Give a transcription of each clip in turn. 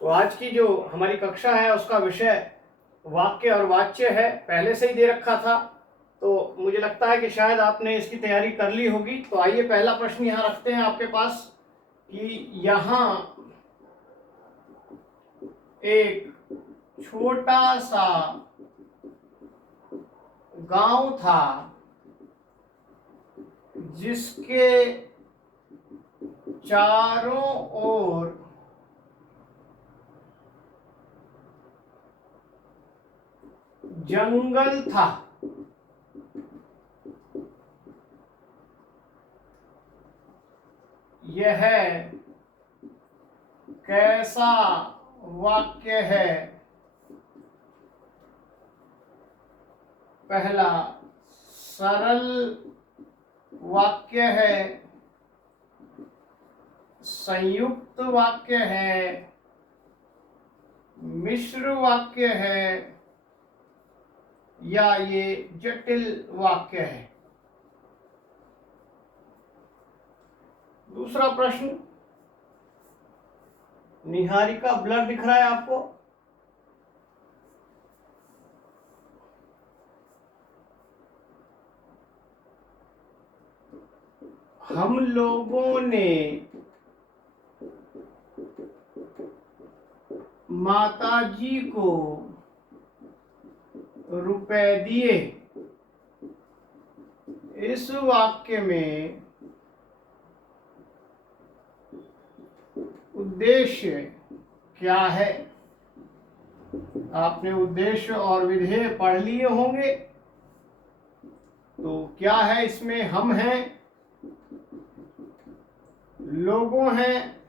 तो आज की जो हमारी कक्षा है उसका विषय वाक्य और वाच्य है, पहले से ही दे रखा था, तो मुझे लगता है कि शायद आपने इसकी तैयारी कर ली होगी। तो आइए पहला प्रश्न यहाँ रखते हैं आपके पास कि यहाँ एक छोटा सा गांव था जिसके चारों ओर जंगल था। यह कैसा वाक्य है? पहला सरल वाक्य है, संयुक्त वाक्य है, मिश्र वाक्य है, या ये जटिल वाक्य है? दूसरा प्रश्न, निहारिका ब्लर दिख रहा है आपको? हम लोगों ने माताजी को रुपए दिए। इस वाक्य में उद्देश्य क्या है? आपने उद्देश्य और विधेय पढ़ लिए होंगे, तो क्या है इसमें? हम हैं, लोगों हैं,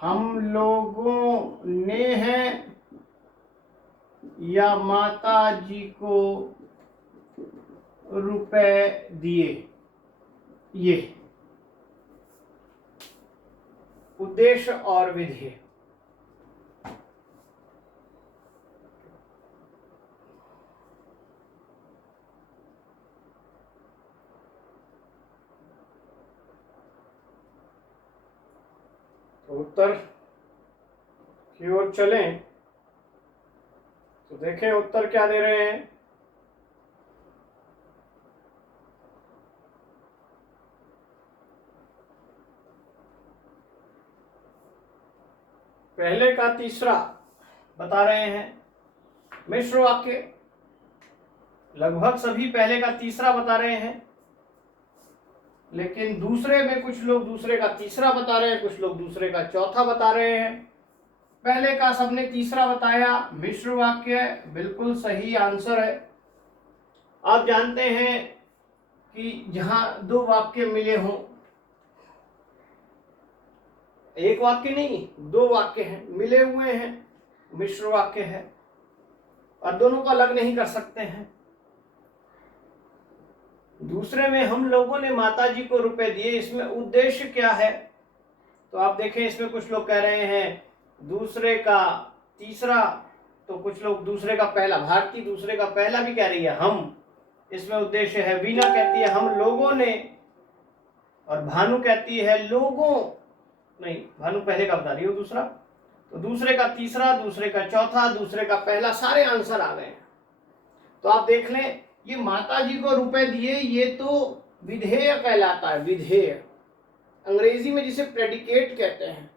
हम लोगों ने हैं, या माता जी को रुपए दिए। ये उद्देश्य और विधेय। तो उत्तर की ओर चलें तो देखें उत्तर क्या दे रहे हैं। पहले का तीसरा बता रहे हैं, मिश्र वाक्य। लगभग सभी पहले का तीसरा बता रहे हैं, लेकिन दूसरे में कुछ लोग दूसरे का तीसरा बता रहे हैं, कुछ लोग दूसरे का चौथा बता रहे हैं। पहले का सबने तीसरा बताया, मिश्र वाक्य बिल्कुल सही आंसर है। आप जानते हैं कि जहां दो वाक्य मिले हों, एक वाक्य नहीं दो वाक्य हैं, मिले हुए हैं, मिश्र वाक्य है, और दोनों को अलग नहीं कर सकते हैं। दूसरे में हम लोगों ने माताजी को रुपए दिए, इसमें उद्देश्य क्या है? तो आप देखें, इसमें कुछ लोग कह रहे हैं दूसरे का तीसरा, तो कुछ लोग दूसरे का पहला। भारती दूसरे का पहला भी कह रही है हम, इसमें उद्देश्य है। वीना कहती है हम लोगों ने, और भानु कहती है लोगों नहीं, भानु पहले का बता रही हो दूसरा, तो दूसरे का तीसरा, दूसरे का चौथा, दूसरे का पहला, सारे आंसर आ गए हैं। तो आप देख लें, ये माता जी को रुपए दिए, ये तो विधेय कहलाता है, विधेय, अंग्रेजी में जिसे प्रेडिकेट कहते हैं।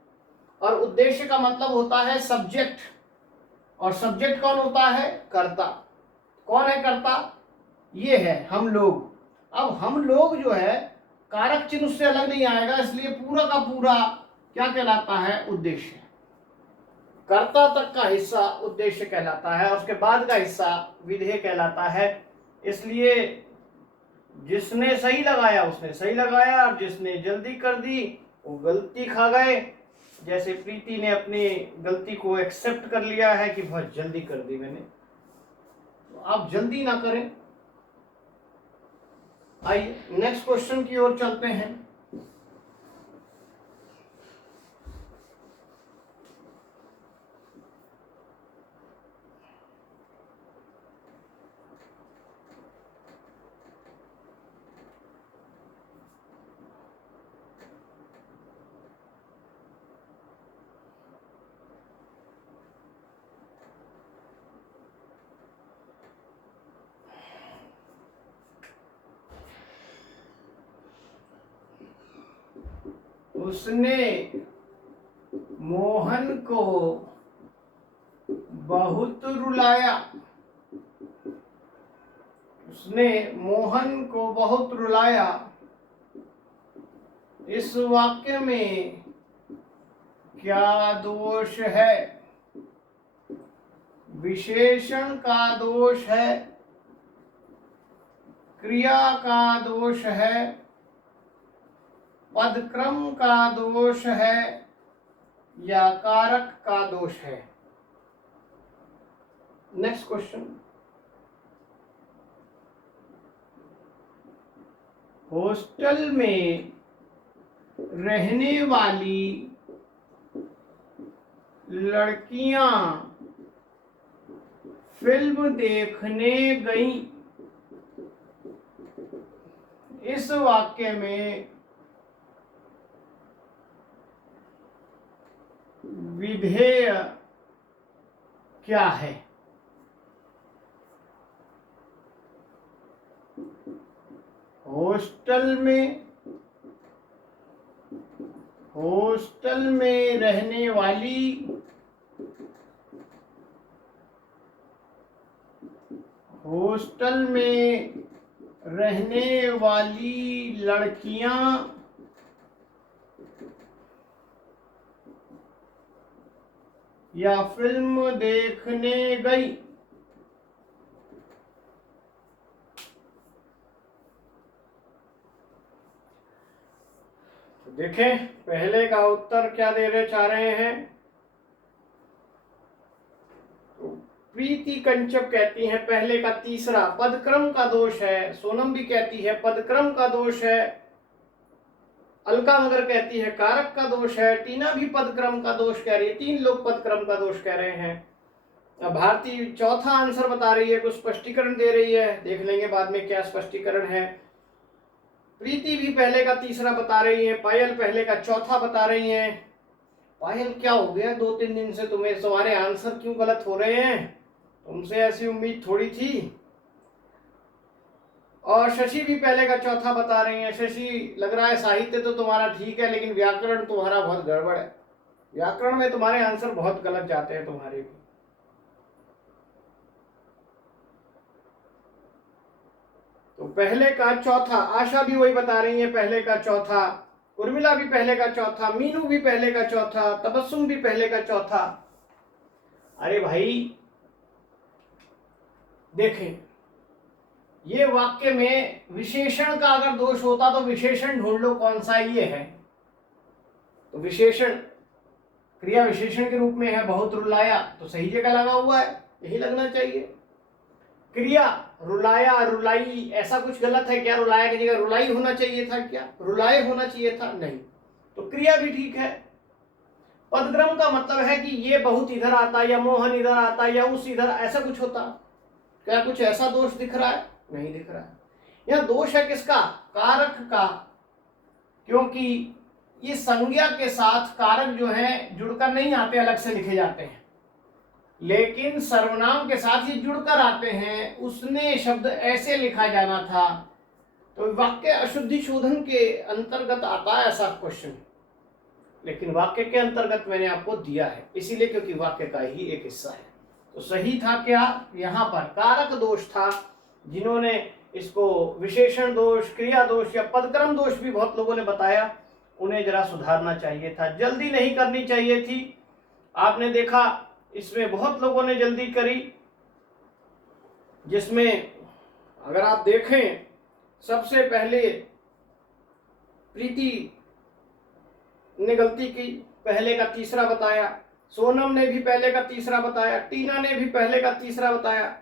और उद्देश्य का मतलब होता है सब्जेक्ट, और सब्जेक्ट कौन होता है? कर्ता। कौन है कर्ता? ये है हम लोग। अब हम लोग जो है कारक चिन्ह उससे अलग नहीं आएगा, इसलिए पूरा का पूरा क्या कहलाता है? उद्देश्य। कर्ता तक का हिस्सा उद्देश्य कहलाता है, और उसके बाद का हिस्सा विधेय कहलाता है। इसलिए जिसने सही लगाया उसने सही लगाया, और जिसने जल्दी कर दी वो गलती खा गए। जैसे प्रीति ने अपनी गलती को एक्सेप्ट कर लिया है कि बहुत जल्दी कर दी मैंने, तो आप जल्दी ना करें। आइए नेक्स्ट क्वेश्चन की ओर चलते हैं। उसने मोहन को बहुत रुलाया। उसने मोहन को बहुत रुलाया। इस वाक्य में क्या दोष है? विशेषण का दोष है, क्रिया का दोष है, पदक्रम का दोष है या कारक का दोष है? Next question. हॉस्टल में रहने वाली लड़कियां फिल्म देखने गईं। इस वाक्य में विधेय क्या है? हॉस्टल में रहने वाली लड़कियां या फिल्म देखने गई। देखें पहले का उत्तर क्या देना चाह रहे हैं। तो प्रीति कंचप कहती है पहले का तीसरा पदक्रम का दोष है। सोनम भी कहती है पदक्रम का दोष है। अलका मगर कहती है कारक का दोष है। टीना भी पदक्रम का दोष कह रही है। 3 लोग पदक्रम का दोष कह रहे हैं। अब भारती चौथा आंसर बता रही है, कुछ स्पष्टीकरण दे रही है, देख लेंगे बाद में क्या स्पष्टीकरण है। प्रीति भी पहले का तीसरा बता रही है। पायल पहले का चौथा बता रही है। पायल क्या हो गया 2-3 दिन से तुम्हारे आंसर क्यों गलत हो रहे हैं? तुमसे ऐसी उम्मीद थोड़ी थी। और शशि भी पहले का चौथा बता रही है। शशि लग रहा है साहित्य तो तुम्हारा ठीक है लेकिन व्याकरण तुम्हारा बहुत गड़बड़ है। व्याकरण में तुम्हारे आंसर बहुत गलत जाते हैं तुम्हारे भी। तो पहले का चौथा, आशा भी वही बता रही है पहले का चौथा, उर्मिला भी पहले का चौथा, मीनू भी पहले का चौथा, तबस्सुम भी पहले का चौथा। अरे भाई देखें, ये वाक्य में विशेषण का अगर दोष होता तो विशेषण ढूंढ लो कौन सा ये है। तो विशेषण क्रिया विशेषण के रूप में है बहुत रुलाया, तो सही जगह लगा हुआ है, यही लगना चाहिए। क्रिया रुलाया रुलाई ऐसा कुछ गलत है क्या? रुलाया की जगह रुलाई होना चाहिए था क्या? रुलाए होना चाहिए था? नहीं। तो क्रिया भी ठीक है। पदक्रम का मतलब है कि ये बहुत इधर आता या मोहन इधर आता या उस इधर, ऐसा कुछ होता। क्या कुछ ऐसा दोष दिख रहा है? नहीं दिख रहा है। यह दोष है किसका? कारक का, क्योंकि ये संज्ञा के साथ कारक जो है जुड़कर नहीं आते, अलग से लिखे जाते हैं। लेकिन सर्वनाम के साथ ही जुड़कर आते हैं। उसने शब्द ऐसे लिखा जाना था। तो वाक्य अशुद्धि शोधन के अंतर्गत आता है ऐसा क्वेश्चन, लेकिन वाक्य के अंतर्गत मैंने आपको दिया है इसीलिए क्योंकि वाक्य का ही एक हिस्सा है। तो सही था क्या? यहाँ पर कारक दोष था। जिन्होंने इसको विशेषण दोष, क्रिया दोष या पदक्रम दोष भी बहुत लोगों ने बताया, उन्हें जरा सुधारना चाहिए था, जल्दी नहीं करनी चाहिए थी। आपने देखा इसमें बहुत लोगों ने जल्दी करी, जिसमें अगर आप देखें सबसे पहले प्रीति ने गलती की, पहले का तीसरा बताया। सोनम ने भी पहले का तीसरा बताया। टीना ने भी पहले का तीसरा बताया।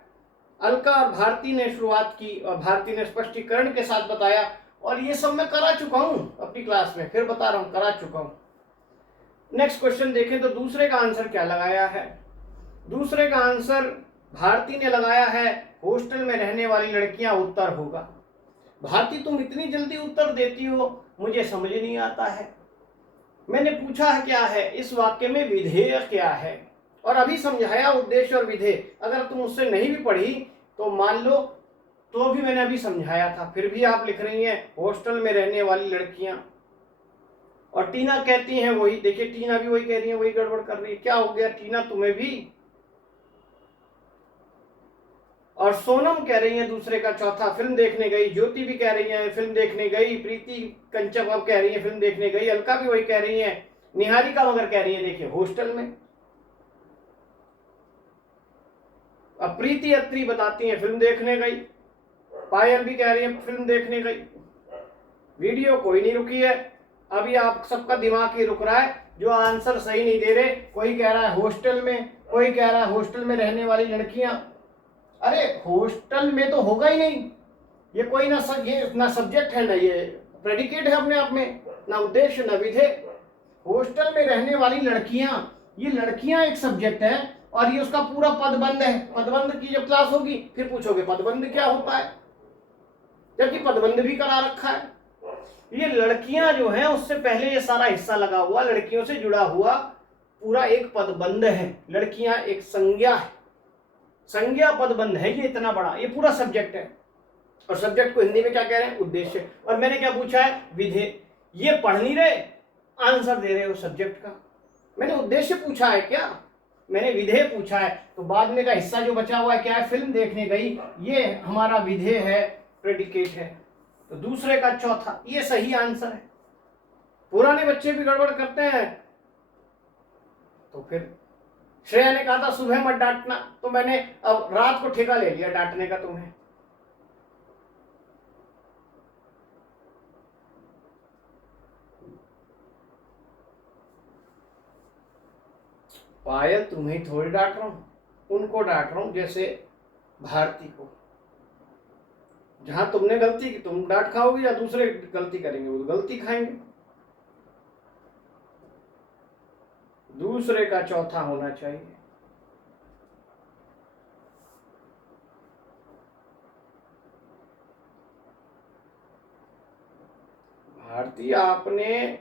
अलका और भारती ने शुरुआत की और भारती ने स्पष्टीकरण के साथ बताया। और ये सब मैं करा चुका हूं अपनी क्लास में, फिर बता रहा हूं, करा चुका हूं। नेक्स्ट क्वेश्चन देखें तो दूसरे का आंसर क्या लगाया है? दूसरे का आंसर भारती ने लगाया है हॉस्टल में रहने वाली लड़कियां उत्तर होगा। भारती तुम इतनी जल्दी उत्तर देती हो, मुझे समझ नहीं आता है। मैंने पूछा है क्या है इस वाक्य में, विधेय क्या है, और अभी समझाया उद्देश्य और विधेय। अगर तुम उससे नहीं भी पढ़ी तो मान लो, तो भी मैंने अभी समझाया था, फिर भी आप लिख रही हैं हॉस्टल में रहने वाली लड़कियां। और टीना कहती है वही, देखिए टीना भी वही कह रही है, वही गड़बड़ कर रही है। क्या हो गया टीना तुम्हें भी? और सोनम कह रही है दूसरे का चौथा, फिल्म देखने गई। ज्योति भी कह रही है फिल्म देखने गई। प्रीति कंचक अब कह रही है फिल्म देखने गई। अलका भी वही कह रही है। निहारिका मगर कह रही है देखिए हॉस्टल में। अब प्रीति अत्री बताती है फिल्म देखने गई। पायल भी कह रही है फिल्म देखने गई। वीडियो कोई नहीं रुकी है, अभी आप सबका दिमाग ही रुक रहा है, जो आंसर सही नहीं दे रहे। कोई कह रहा है हॉस्टल में, कोई कह रहा है हॉस्टल में रहने वाली लड़कियां। अरे हॉस्टल में तो होगा ही नहीं, ये कोई ना ये ना सब्जेक्ट है, ना ये प्रेडिकेट है अपने आप में, ना उद्देश्य ना विधेय। हॉस्टल में रहने वाली लड़कियां, ये लड़कियां एक सब्जेक्ट है और ये उसका पूरा पदबंध है। पदबंध की जब क्लास होगी फिर पूछोगे पदबंध क्या होता है, जबकि पदबंध भी करा रखा है। ये लड़कियां जो हैं उससे पहले ये सारा हिस्सा लगा हुआ, लड़कियों से जुड़ा हुआ पूरा एक पदबंध है। लड़कियां एक संज्ञा है, संज्ञा पदबंध है ये इतना बड़ा, ये पूरा सब्जेक्ट है। और सब्जेक्ट को हिंदी में क्या कह रहे हैं? उद्देश्य। और मैंने क्या पूछा है? विधेय। ये पढ़ नहीं रहे, आंसर दे रहे हो सब्जेक्ट का। मैंने उद्देश्य पूछा है क्या? मैंने विधेय पूछा है। तो बाद में का हिस्सा जो बचा हुआ है क्या है? फिल्म देखने गई, ये हमारा विधेय है, प्रेडिकेट है। तो दूसरे का चौथा ये सही आंसर है। पुराने बच्चे भी गड़बड़ करते हैं। तो फिर श्रेया ने कहा था सुबह मत डांटना, तो मैंने अब रात को ठेका ले लिया डांटने का तुम्हें। पायल तुम्हें थोड़ी डांट रहा हूं, उनको डांट रहा हूं, जैसे भारती को। जहां तुमने गलती की तुम डांट खाओगे, या दूसरे गलती करेंगे वो गलती खाएंगे। दूसरे का चौथा होना चाहिए। भारती आपने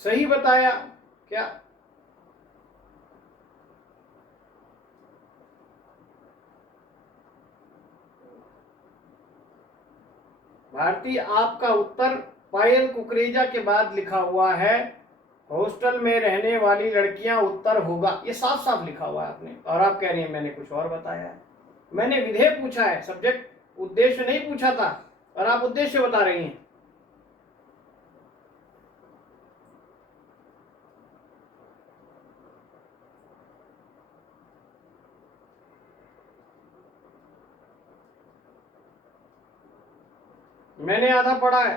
सही बताया क्या? भारती आपका उत्तर पायल कुकरेजा के बाद लिखा हुआ है, हॉस्टल में रहने वाली लड़कियां उत्तर होगा। ये साफ साफ लिखा हुआ है आपने, और आप कह रही हैं मैंने कुछ और बताया है। मैंने विधेय पूछा है, सब्जेक्ट उद्देश्य नहीं पूछा था, और आप उद्देश्य बता रही हैं। मैंने आधा पढ़ा है,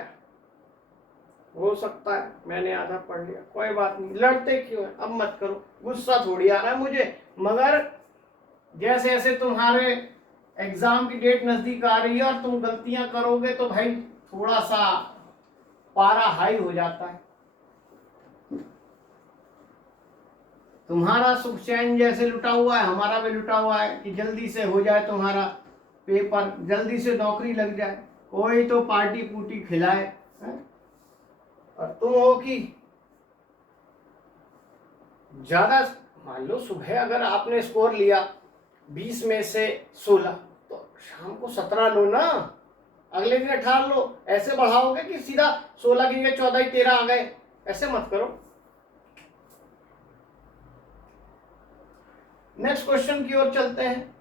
हो सकता है मैंने आधा पढ़ लिया, कोई बात नहीं। लड़ते क्यों है? अब मत करो, गुस्सा थोड़ी आ रहा है मुझे। मगर जैसे जैसे तुम्हारे एग्जाम की डेट नजदीक आ रही है और तुम गलतियां करोगे तो भाई थोड़ा सा पारा हाई हो जाता है। तुम्हारा सुख चैन जैसे लुटा हुआ है, हमारा भी लुटा हुआ है कि जल्दी से हो जाए तुम्हारा पेपर, जल्दी से नौकरी लग जाए, कोई तो पार्टी पूटी खिलाए है? और तुम हो कि ज्यादा, मान लो सुबह अगर आपने स्कोर लिया 20 में से 16, तो शाम को 17 लो ना, अगले दिन 18 लो। ऐसे बढ़ाओगे कि सीधा 16 की जगह 14 13 आ गए? ऐसे मत करो। नेक्स्ट क्वेश्चन की ओर चलते हैं।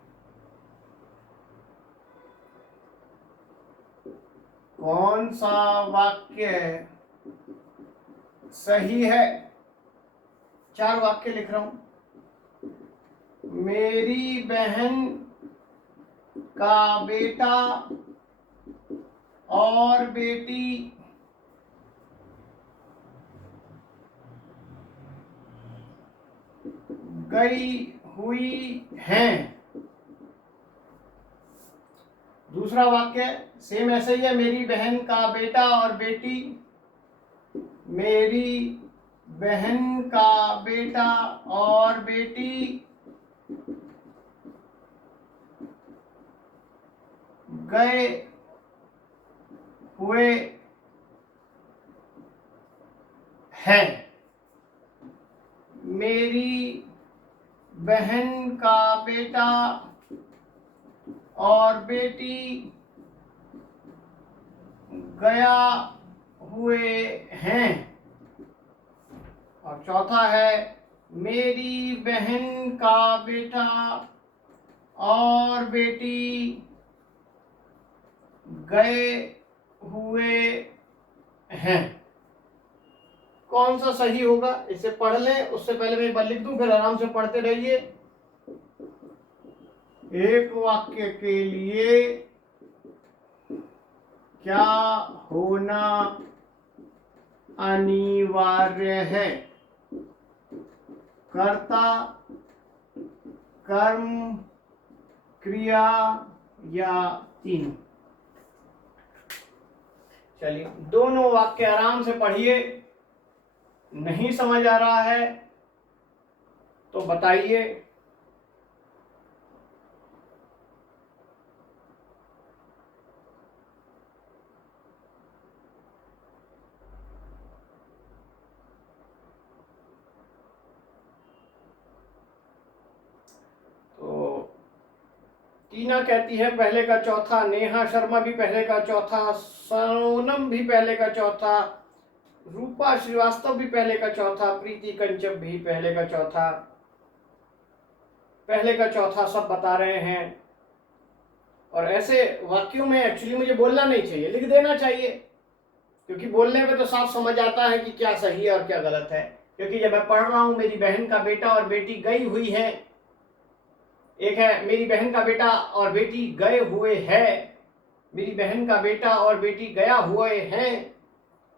कौन सा वाक्य सही है? 4 वाक्य लिख रहा हूं। मेरी बहन का बेटा और बेटी गई हुई हैं। दूसरा वाक्य सेम ऐसे ही है, मेरी बहन का बेटा और बेटी, मेरी बहन का बेटा और बेटी गए हुए हैं। मेरी बहन का बेटा और बेटी गया हुए हैं, और चौथा है मेरी बहन का बेटा और बेटी गए हुए हैं। कौन सा सही होगा, इसे पढ़ लें। उससे पहले मैं एक बार लिख दूं, फिर आराम से पढ़ते रहिए। एक वाक्य के लिए क्या होना अनिवार्य है? कर्ता, कर्म, क्रिया या तीनों? चलिए दोनों वाक्य आराम से पढ़िए। नहीं समझ आ रहा है तो बताइए। टीना कहती है पहले का चौथा, नेहा शर्मा भी पहले का चौथा, सोनम भी पहले का चौथा, रूपा श्रीवास्तव भी पहले का चौथा, प्रीति कंचप भी पहले का चौथा। पहले का चौथा सब बता रहे हैं। और ऐसे वाक्यों में एक्चुअली मुझे बोलना नहीं चाहिए, लिख देना चाहिए, क्योंकि बोलने में तो साफ समझ आता है कि क्या सही है और क्या गलत है। क्योंकि जब मैं पढ़ रहा हूं मेरी बहन का बेटा और बेटी गई हुई है, एक है मेरी बहन का बेटा और बेटी गए हुए है, मेरी बहन का बेटा और बेटी गया हुए हैं,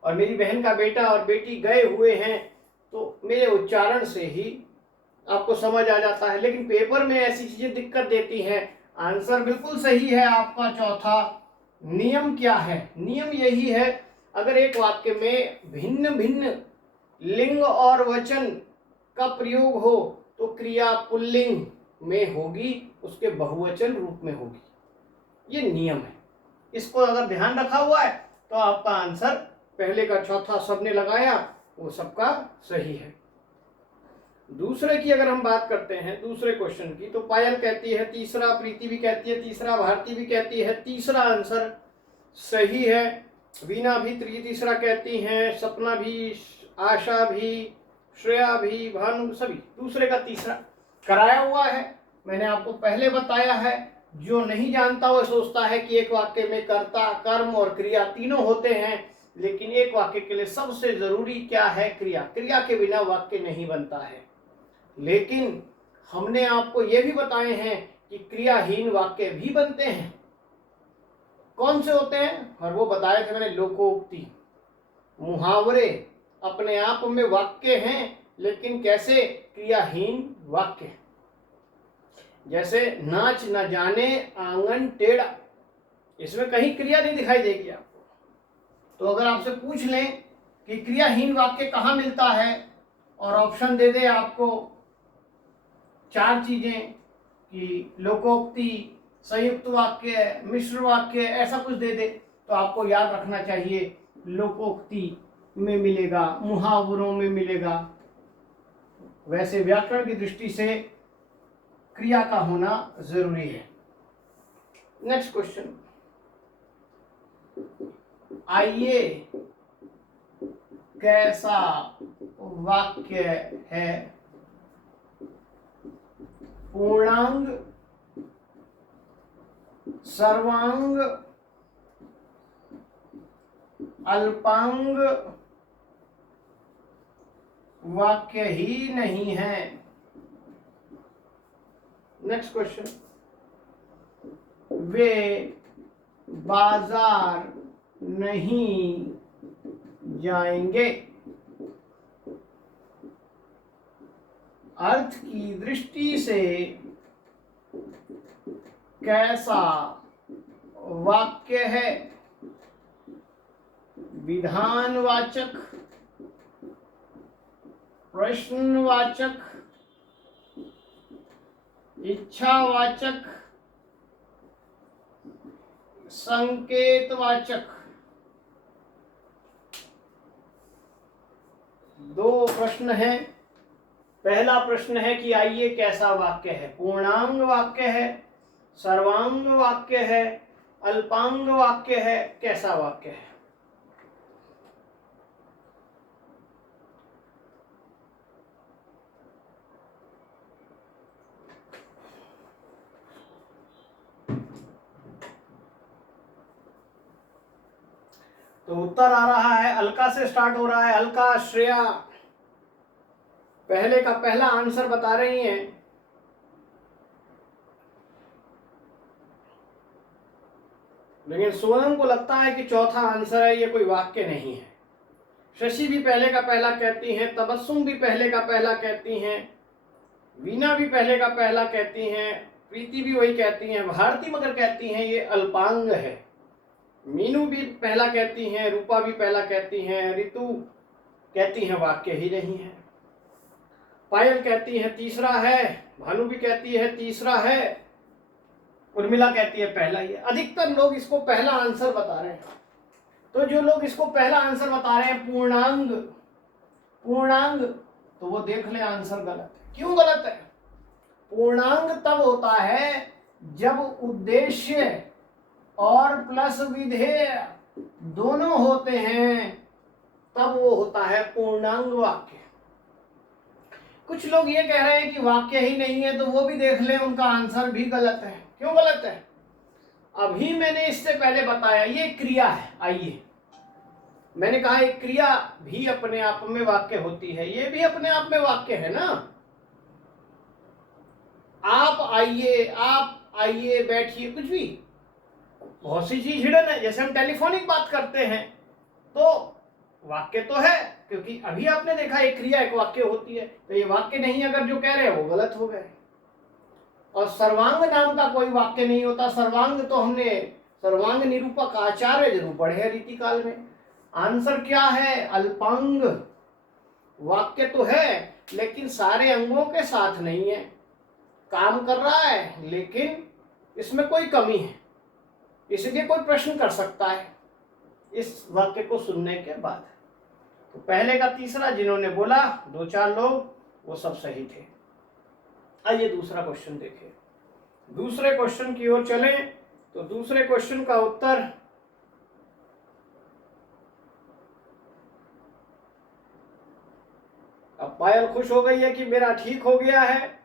और मेरी बहन का बेटा और बेटी गए हुए हैं, तो मेरे उच्चारण से ही आपको समझ आ जाता है। लेकिन पेपर में ऐसी चीजें दिक्कत देती हैं। आंसर बिल्कुल सही है आपका चौथा। नियम क्या है? नियम यही है, अगर एक वाक्य में भिन्न भिन्न लिंग और वचन का प्रयोग हो तो क्रिया पुल्लिंग में होगी, उसके बहुवचन रूप में होगी। ये नियम है। इसको अगर ध्यान रखा हुआ है तो आपका आंसर पहले का चौथा सबने लगाया वो सबका सही है। दूसरे की अगर हम बात करते हैं, दूसरे क्वेश्चन की, तो पायल कहती है तीसरा, प्रीति भी कहती है तीसरा, भारती भी कहती है तीसरा आंसर सही है, वीना भी तीसरा कहती हैं, सपना भी, आशा भी, श्रेया भी, भानु, सभी दूसरे का तीसरा कराया हुआ है। मैंने आपको पहले बताया है, जो नहीं जानता वो सोचता है कि एक वाक्य में कर्ता, कर्म और क्रिया तीनों होते हैं, लेकिन एक वाक्य के लिए सबसे जरूरी क्या है? क्रिया। क्रिया के बिना वाक्य नहीं बनता है। लेकिन हमने आपको ये भी बताए हैं कि क्रियाहीन वाक्य भी बनते हैं। कौन से होते हैं? और वो बताए थे मैंने, लोकोक्ति, मुहावरे अपने आप में वाक्य हैं, लेकिन कैसे? क्रियाहीन वाक्य। जैसे नाच न जाने आंगन टेढ़ा, इसमें कहीं क्रिया नहीं दिखाई देगी आपको। तो अगर आपसे पूछ लें कि क्रियाहीन वाक्य कहाँ मिलता है और ऑप्शन दे दे आपको चार चीजें कि लोकोक्ति, संयुक्त वाक्य, मिश्र वाक्य, ऐसा कुछ दे दे, तो आपको याद रखना चाहिए लोकोक्ति में मिलेगा, मुहावरों में मिलेगा। वैसे व्याकरण की दृष्टि से क्रिया का होना जरूरी है। नेक्स्ट क्वेश्चन, आइए कैसा वाक्य है? पूर्णांग, सर्वांग, अल्पांग वाक्य ही नहीं है। नेक्स्ट क्वेश्चन, वे बाजार नहीं जाएंगे। अर्थ की दृष्टि से कैसा वाक्य है? विधानवाचक, प्रश्नवाचक, इच्छावाचक, संकेतवाचक। दो प्रश्न हैं। पहला प्रश्न है कि आइए कैसा वाक्य है? पूर्णांग वाक्य है, सर्वांग वाक्य है, अल्पांग वाक्य है, कैसा वाक्य है? तो उत्तर आ रहा है अलका से स्टार्ट हो रहा है। अलका, श्रेया पहले का पहला आंसर बता रही हैं। लेकिन सोनम को लगता है कि चौथा आंसर है, ये कोई वाक्य नहीं है। शशि भी पहले का पहला कहती हैं, तबस्सुम भी पहले का पहला कहती हैं, वीना भी पहले का पहला कहती हैं, प्रीति भी वही कहती हैं, भारती मगर कहती हैं ये अल्पांग है, मीनू भी पहला कहती हैं, रूपा भी पहला कहती हैं, ऋतु कहती हैं वाक्य ही नहीं है, पायल कहती है तीसरा है, भानु भी कहती है तीसरा है, उर्मिला कहती है पहला ही है। अधिकतर लोग इसको पहला आंसर बता रहे हैं। तो जो लोग इसको पहला आंसर बता रहे हैं पूर्णांग, पूर्णांग, तो वो देख ले आंसर गलत है। क्यों गलत है? पूर्णांग तब होता है जब उद्देश्य और प्लस विधेय दोनों होते हैं, तब वो होता है पूर्णांग वाक्य। कुछ लोग ये कह रहे हैं कि वाक्य ही नहीं है, तो वो भी देख लें, उनका आंसर भी गलत है। क्यों गलत है? अभी मैंने इससे पहले बताया ये क्रिया है। आइए, मैंने कहा एक क्रिया भी अपने आप में वाक्य होती है, ये भी अपने आप में वाक्य है ना। आप आइए, आप आइए, बैठिए, कुछ भी, बहुत सी चीज हिडन है। जैसे हम टेलीफोनिक बात करते हैं तो वाक्य तो है, क्योंकि अभी आपने देखा एक क्रिया एक वाक्य होती है, तो ये वाक्य नहीं अगर जो कह रहे हैं वो गलत हो गए। और सर्वांग नाम का कोई वाक्य नहीं होता। सर्वांग तो हमने सर्वांग निरूपक आचार्य जरूर पढ़े हैं रीतिकाल में। आंसर क्या है? अल्पांग। वाक्य तो है लेकिन सारे अंगों के साथ नहीं है, काम कर रहा है लेकिन इसमें कोई कमी है, इसलिए कोई प्रश्न कर सकता है इस वाक्य को सुनने के बाद। तो पहले का तीसरा जिन्होंने बोला, दो चार लोग, वो सब सही थे। आइए दूसरा क्वेश्चन देखें। दूसरे क्वेश्चन की ओर चलें तो दूसरे क्वेश्चन का उत्तर अब पायल खुश हो गई है कि मेरा ठीक हो गया है।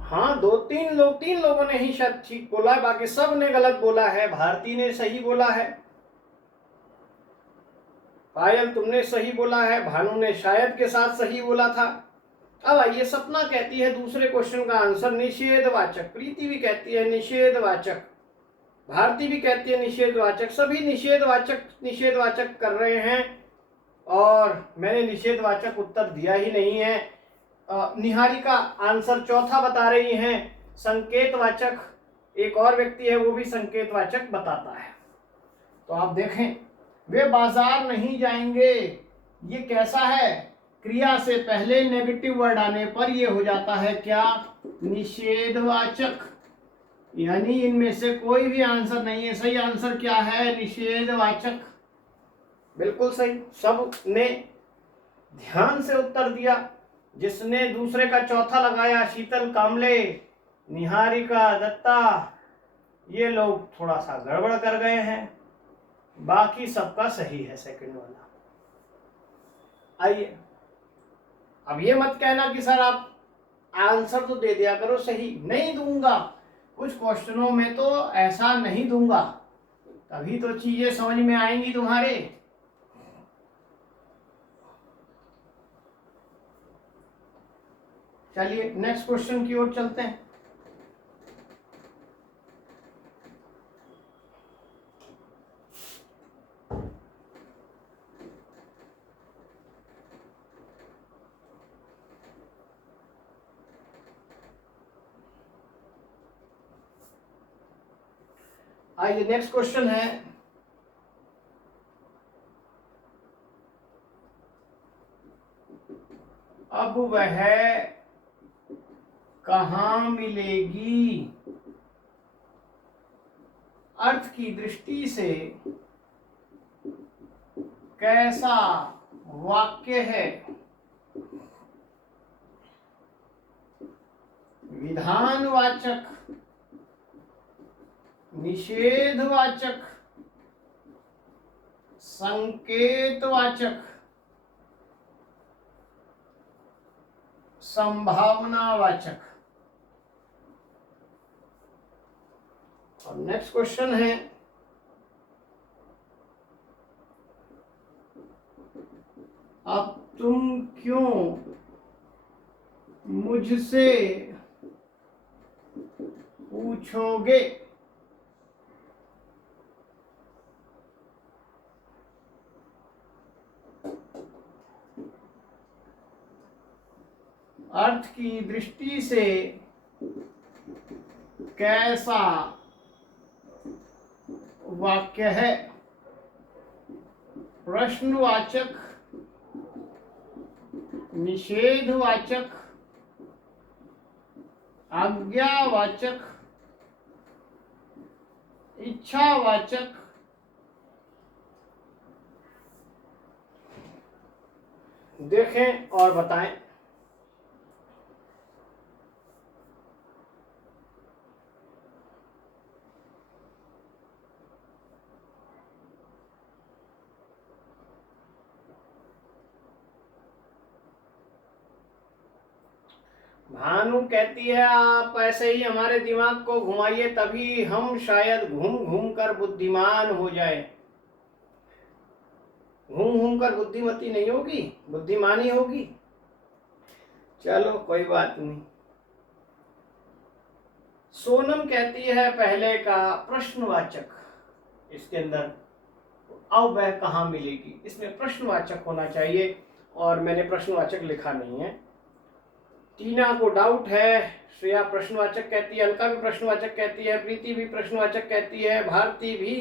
हाँ, तीन लोगों ने ही शायद ठीक बोला है, बाकी सब ने गलत बोला है। भारती ने सही बोला है, पायल तुमने सही बोला है, भानु ने शायद के साथ सही बोला था। अब आइए, सपना कहती है दूसरे क्वेश्चन का आंसर निषेधवाचक, प्रीति भी कहती है निषेधवाचक, भारती भी कहती है निषेधवाचक, सभी निषेधवाचक कर रहे हैं और मैंने निषेधवाचक उत्तर दिया ही नहीं है। निहारिका आंसर चौथा बता रही हैं, संकेतवाचक एक और व्यक्ति है वो भी संकेतवाचक बताता है। तो आप देखें, वे बाजार नहीं जाएंगे, ये कैसा है? क्रिया से पहले नेगेटिव वर्ड आने पर ये हो जाता है क्या? निषेधवाचक। यानी इनमें से कोई भी आंसर नहीं है। सही आंसर क्या है? निषेधवाचक। बिल्कुल सही, सब ने ध्यान से उत्तर दिया। जिसने दूसरे का चौथा लगाया, शीतल कामले, निहारिका दत्ता, ये लोग थोड़ा सा गड़बड़ कर गए हैं, बाकी सबका सही है सेकंड वाला। आइए, अब ये मत कहना कि सर आप आंसर तो दे दिया करो सही। नहीं दूंगा, कुछ क्वेश्चनों में तो ऐसा नहीं दूंगा, तभी तो चीजें समझ में आएंगी तुम्हारे। चलिए नेक्स्ट क्वेश्चन की ओर चलते हैं। आइए नेक्स्ट क्वेश्चन है, अब वह कहाँ मिलेगी? अर्थ की दृष्टि से कैसा वाक्य है? विधानवाचक, निषेधवाचक, संकेतवाचक, संभावनावाचक। और नेक्स्ट क्वेश्चन है, अब तुम क्यों मुझसे पूछोगे। अर्थ की दृष्टि से कैसा वाक्य है। प्रश्नवाचक, निषेधवाचक, आज्ञावाचक, इच्छावाचक, देखें और बताएं। भानु कहती है आप ऐसे ही हमारे दिमाग को घुमाइए, तभी हम शायद घूम घूम कर बुद्धिमान हो जाए। घूम घूम कर बुद्धिमती नहीं होगी, बुद्धिमानी होगी। चलो कोई बात नहीं। सोनम कहती है पहले का प्रश्नवाचक, इसके अंदर अब वह कहाँ मिलेगी, इसमें प्रश्नवाचक होना चाहिए और मैंने प्रश्नवाचक लिखा नहीं है। टीना को डाउट है, श्रेया प्रश्नवाचक कहती है, अलका भी प्रश्नवाचक कहती है, प्रीति भी प्रश्नवाचक कहती है, भारती भी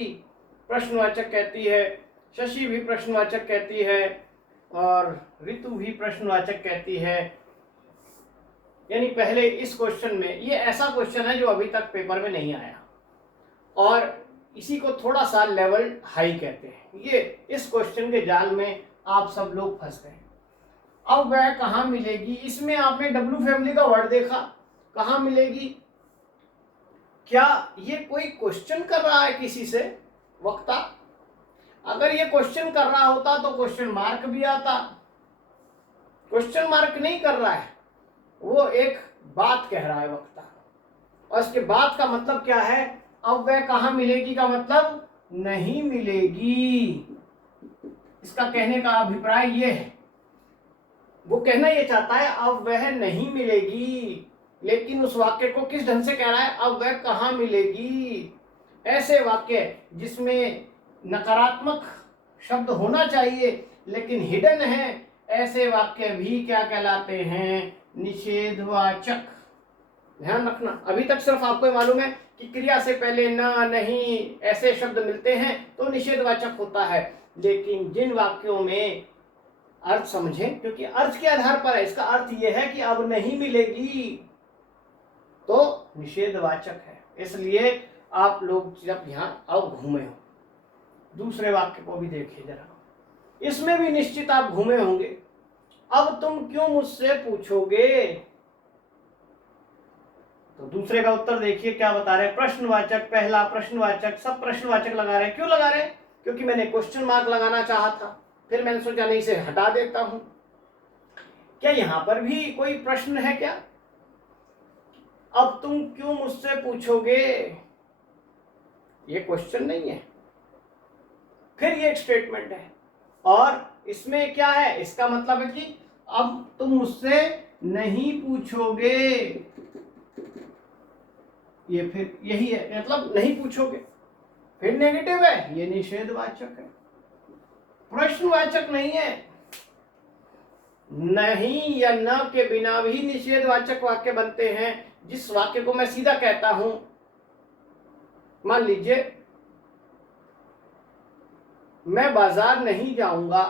प्रश्नवाचक कहती है, शशि भी प्रश्नवाचक कहती है और ऋतु भी प्रश्नवाचक कहती है। यानी पहले इस क्वेश्चन में, ये ऐसा क्वेश्चन है जो अभी तक पेपर में नहीं आया और इसी को थोड़ा सा लेवल हाई कहते हैं। ये इस क्वेश्चन के जाल में आप सब लोग फंस गए। अब वह कहाँ मिलेगी, इसमें आपने डब्ल्यू फैमिली का वर्ड देखा, कहाँ मिलेगी। क्या ये कोई क्वेश्चन कर रहा है किसी से वक्ता? अगर ये क्वेश्चन कर रहा होता तो क्वेश्चन मार्क भी आता। क्वेश्चन मार्क नहीं कर रहा है, वो एक बात कह रहा है वक्ता, और इसके बात का मतलब क्या है? अब वह कहाँ मिलेगी का मतलब नहीं मिलेगी। इसका कहने का अभिप्राय ये है, वो कहना ये चाहता है अब वह नहीं मिलेगी, लेकिन उस वाक्य को किस ढंग से कह रहा है? अब वह कहाँ मिलेगी। ऐसे वाक्य जिसमें नकारात्मक शब्द होना चाहिए लेकिन हिडन है, ऐसे वाक्य भी क्या कहलाते हैं? निषेधवाचक। ध्यान रखना, अभी तक सिर्फ आपको मालूम है कि क्रिया से पहले न, नहीं ऐसे शब्द मिलते हैं तो निषेधवाचक होता है, लेकिन जिन वाक्यों में अर्थ समझें, क्योंकि अर्थ के आधार पर है, इसका अर्थ यह है कि अब नहीं मिलेगी, तो निषेधवाचक है। इसलिए आप लोग जब यहां अब घूमे हो, दूसरे वाक्य को भी देखिए जरा, इसमें भी निश्चित आप घूमे होंगे। अब तुम क्यों मुझसे पूछोगे, तो दूसरे का उत्तर देखिए क्या बता रहे हैं। प्रश्नवाचक, पहला प्रश्नवाचक, सब प्रश्नवाचक लगा रहे हैं। क्यों लगा रहे हैं? क्योंकि मैंने क्वेश्चन मार्क लगाना चाहा था, फिर मैंने सोचा नहीं, इसे हटा देता हूं। क्या यहां पर भी कोई प्रश्न है क्या? अब तुम क्यों मुझसे पूछोगे, ये क्वेश्चन नहीं है, फिर ये एक स्टेटमेंट है, और इसमें क्या है? इसका मतलब है कि अब तुम मुझसे नहीं पूछोगे, ये फिर यही है, मतलब नहीं पूछोगे, फिर नेगेटिव है, ये निषेधवाचक है, प्रश्नवाचक नहीं है। नहीं या न के बिना भी निषेधवाचक वाक्य बनते हैं। जिस वाक्य को मैं सीधा कहता हूं, मान लीजिए मैं बाजार नहीं जाऊंगा,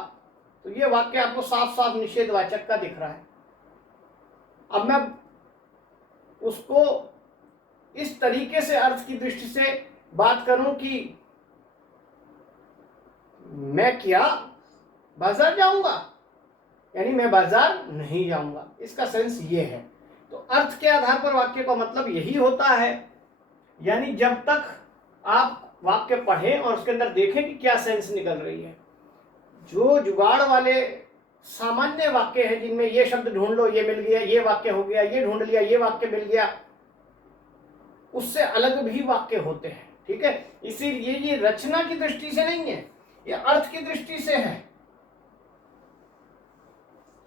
तो ये वाक्य आपको साफ साफ निषेधवाचक का दिख रहा है। अब मैं उसको इस तरीके से अर्थ की दृष्टि से बात करूं कि मैं क्या बाजार जाऊंगा, यानी मैं बाजार नहीं जाऊंगा, इसका सेंस ये है। तो अर्थ के आधार पर वाक्य का मतलब यही होता है। यानी जब तक आप वाक्य पढ़ें और उसके अंदर देखें कि क्या सेंस निकल रही है। जो जुगाड़ वाले सामान्य वाक्य हैं जिनमें ये शब्द ढूंढ लो, ये मिल गया, ये वाक्य हो गया, ये ढूंढ लिया, ये वाक्य मिल गया, उससे अलग भी वाक्य होते हैं। ठीक है, इसीलिए ये रचना की दृष्टि से नहीं है, ये अर्थ की दृष्टि से है।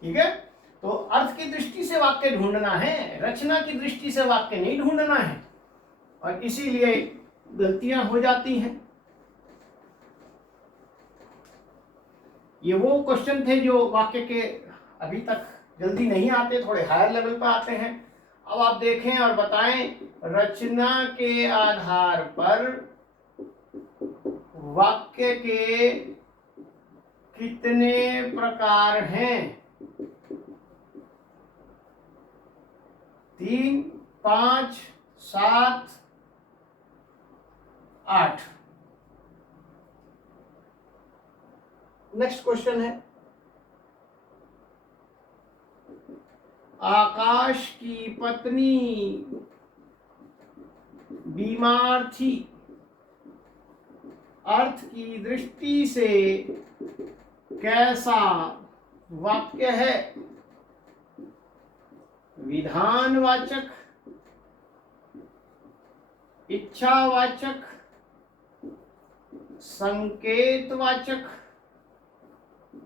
ठीक है। तो अर्थ की दृष्टि से वाक्य ढूंढना है, रचना की दृष्टि से वाक्य नहीं ढूंढना है, और इसीलिए गलतियां हो जाती हैं। ये वो क्वेश्चन थे जो वाक्य के अभी तक जल्दी नहीं आते, थोड़े हायर लेवल पर आते हैं। अब आप देखें और बताएं, रचना के आधार पर वाक्य के कितने प्रकार हैं? 3, 5, 7, 8। नेक्स्ट क्वेश्चन है, आकाश की पत्नी बीमार थी, अर्थ की दृष्टि से कैसा वाक्य है? विधानवाचक, इच्छावाचक, संकेतवाचक,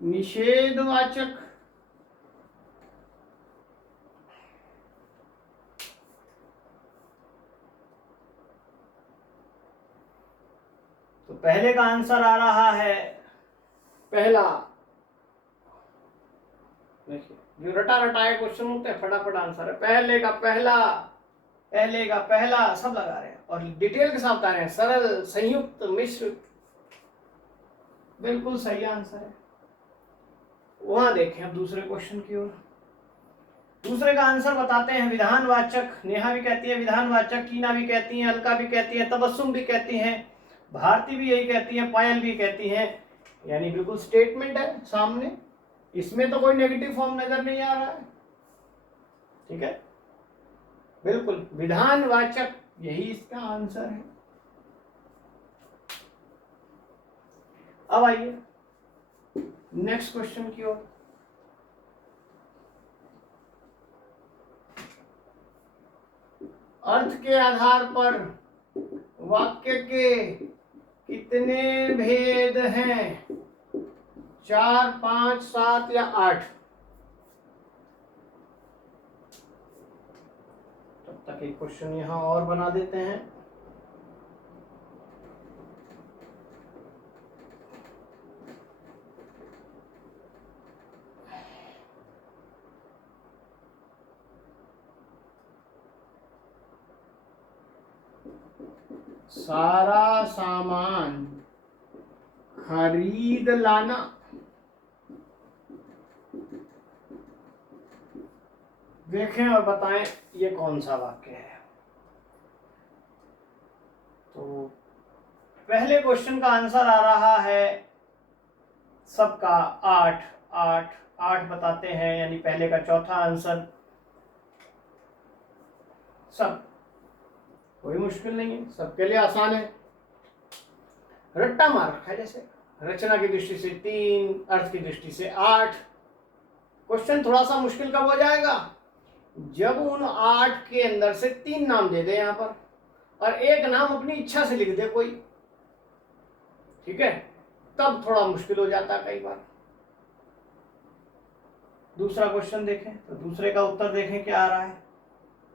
निषेधवाचक? तो पहले का आंसर आ रहा है पहला। देखिए, जो रटा रटाए क्वेश्चन होते हैं फटाफट आंसर है पहले का पहला, पहले का पहला, सब लगा रहे हैं और डिटेल के साथ बता रहे हैं, सरल, संयुक्त, मिश्र। बिल्कुल सही आंसर है। वहां देखें अब दूसरे क्वेश्चन की ओर। दूसरे का आंसर बताते हैं, विधानवाचक। नेहा भी कहती है विधानवाचक, कीना भी कहती है, अलका भी कहती है, तबस्सुम भी कहती है, भारती भी यही कहती है, पायल भी कहती है। यानी बिल्कुल स्टेटमेंट है सामने, इसमें तो कोई नेगेटिव फॉर्म नजर नहीं आ रहा है। ठीक है, बिल्कुल विधानवाचक, यही इसका आंसर है। अब आइए नेक्स्ट क्वेश्चन की ओर। अर्थ के आधार पर वाक्य के कितने भेद हैं? 4, 5, 7 या 8? तब तक एक क्वेश्चन यहां और बना देते हैं। सारा सामान खरीद लाना। देखें और बताएं ये कौन सा वाक्य है। तो पहले क्वेश्चन का आंसर आ रहा है सबका 8, 8, 8 बताते हैं, यानी पहले का चौथा आंसर। सब कोई मुश्किल नहीं है, सबके लिए आसान है। रट्टा मार रखा है, जैसे रचना की दृष्टि से 3, अर्थ की दृष्टि से 8। क्वेश्चन थोड़ा सा मुश्किल कब हो जाएगा? जब उन 8 के अंदर से 3 नाम दे दे यहां पर, और एक नाम अपनी इच्छा से लिख दे कोई। ठीक है, तब थोड़ा मुश्किल हो जाता है कई बार। दूसरा क्वेश्चन देखें, तो दूसरे का उत्तर देखें क्या आ रहा है।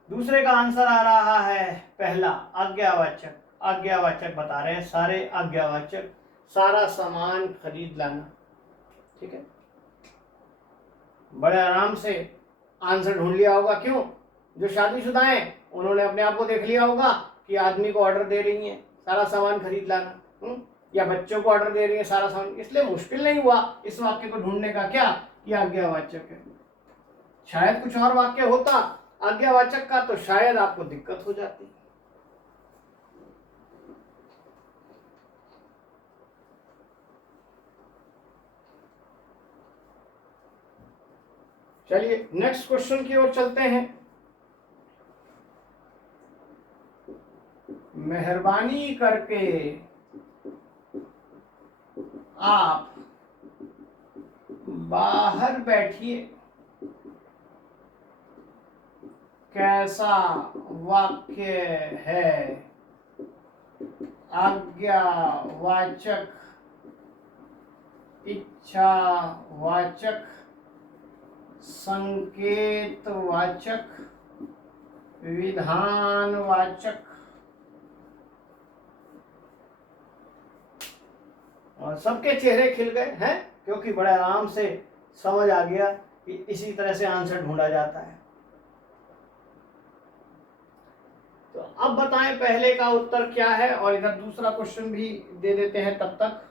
दूसरे का आंसर आ रहा है पहला, आज्ञावाचक। आज्ञावाचक बता रहे हैं, सारे आज्ञावाचक, सारा सामान खरीद लाना। ठीक है, बड़े आराम से आंसर ढूंढ लिया होगा। क्यों? जो शादीशुदा हैं उन्होंने अपने आप को देख लिया होगा कि आदमी को ऑर्डर दे रही है सारा सामान खरीद लाना, या बच्चों को ऑर्डर दे रही है सारा सामान, इसलिए मुश्किल नहीं हुआ इस वाक्य को ढूंढने का। क्या ये आज्ञावाचक है? शायद कुछ और वाक्य होता आज्ञावाचक का, तो शायद आपको दिक्कत हो जाती। चलिए नेक्स्ट क्वेश्चन की ओर चलते हैं। मेहरबानी करके आप बाहर बैठिए। कैसा वाक्य है? आज्ञावाचक, इच्छावाचक, संकेतवाचक, विधानवाचक और सबके चेहरे खिल गए हैं, क्योंकि बड़े आराम से समझ आ गया कि इसी तरह से आंसर ढूंढा जाता है। तो अब बताएं पहले का उत्तर क्या है, और इधर दूसरा क्वेश्चन भी दे देते हैं तब तक।